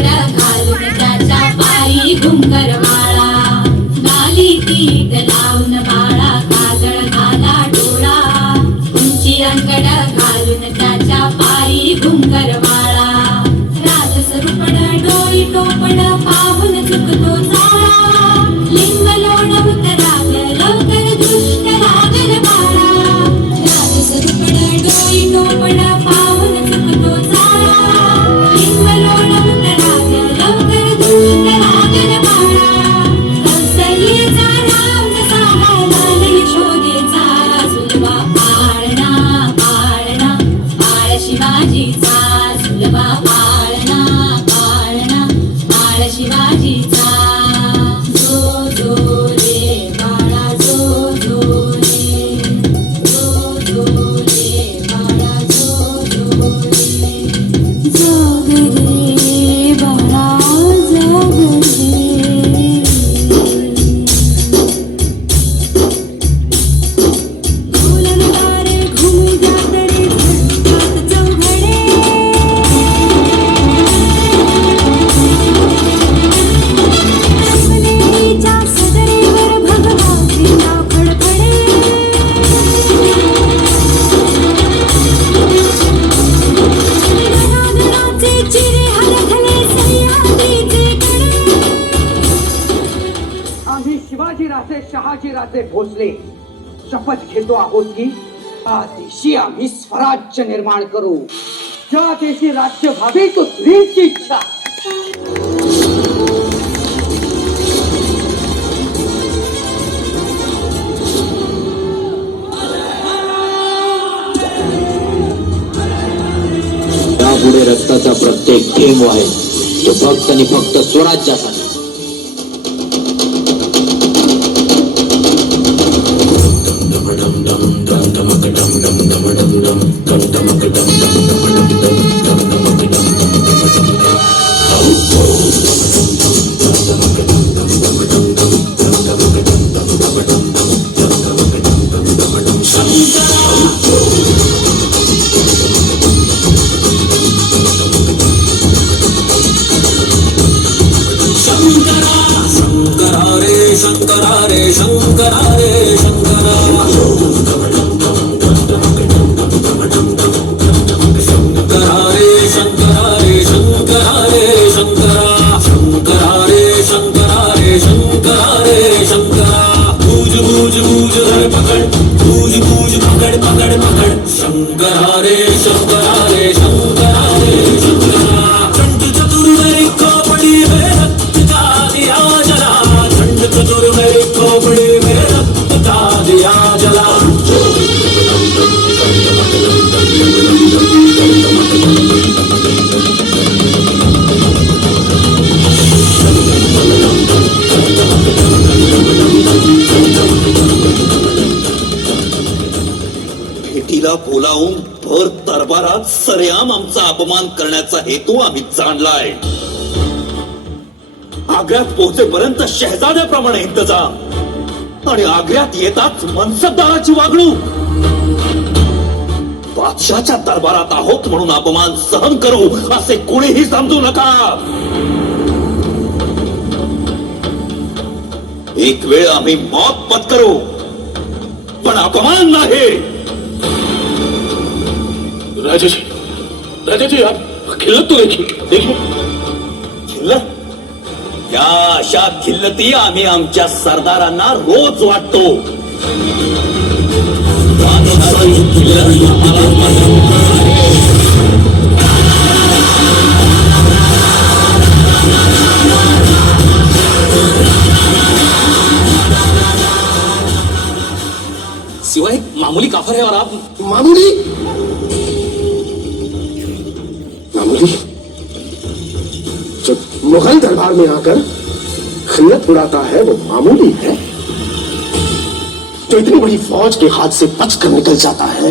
अंगड घालून त्याच्या पायी घुंगरवाळा गाली तीत लावून बाळा काजळ घाला डोळा उंची अंगड घालून त्याच्या पायी घुंगरवाळा राजसरूपण डोई टोपण पाहून चुकतो चाळा लिंग लोण उतराग लवकर दृष्ट लागल बाळा राजसरूपण डोई टोपण पाहून चुकतो चाळा लिंग लोण उतराग लवकर दृष्ट लागल बाळा कौसल्येचा राम जसा हावला यशोदेचा सुलभा पाळणा पाळणा पाळ शिवाजीचा सुलभा पाळणा पाळणा पाळ शिवाजीचा जो जो रे बाळा जो जो रे जो जो रे बाळा जो जो रे जाग रे बाळा जाग रे डोलनदार घुमू जात रे झटपट चौघडे कमलेच्या सदरेवर भगवाची नाव फडफडे घराघराचे चिरे हलखले सह्याद्रीचे कडे आम्ही शिवाजीराजे शहाजीराजे भोसले शपथ घेतो आहोत की या देशी आम्ही स्वराज्य निर्माण करू ज्या देशी राज्य व्हावे तो तुझीची इच्छा यापुढे रक्ताचा प्रत्येक थेंब आहे तो फक्त आणि फक्त स्वराज्यासाठी. भेटीला बोलावून भर दरबारात सरेआम आमचा अपमान करण्याचा हेतू आम्ही जाणलाय. आग्र्यात पोहोचेपर्यंत शहजाद्याप्रमाणे इंतजाम आणि आग्र्यात येताच मनसबदाराची वागणूक. बादशाच्या दरबारात आहोत म्हणून अपमान सहन करू असे कोणीही समजू नका. एक वेळ आम्ही मौत पत्करू पण अपमान नाही. राजाजी आप खिल्लत तो देखिए खिल्लत या अशा खिल्लती आम्ही आमच्या सरदारांना रोज वाटतो. सिवाय एक मामूली काफर है और आप मामूली मामूली जो मुगल दरबार में आकर खिल्लत उड़ाता है वो मामूली है. जो इतनी बड़ी फौज के हाथ से बचकर निकल जाता है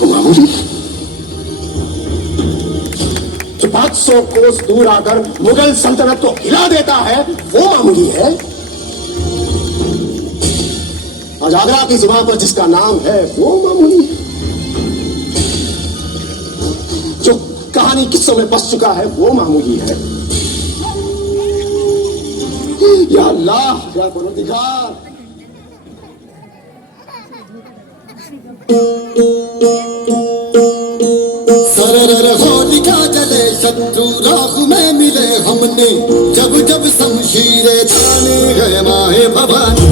वो मामूली. जो 500 कोस दूर आकर मुगल सल्तनत को हिला देता है वो मामूली है. आज आगरा की जुबान पर जिसका नाम है वो मामूली है. जो कहानी किस्सों में बस चुका है वो मामूली है. या अल्लाह या परवरदिगार। सरर होलिका जले शत्रु राह में मिले हमने, जब जब शमशीरें ताने गए माहे भवानी।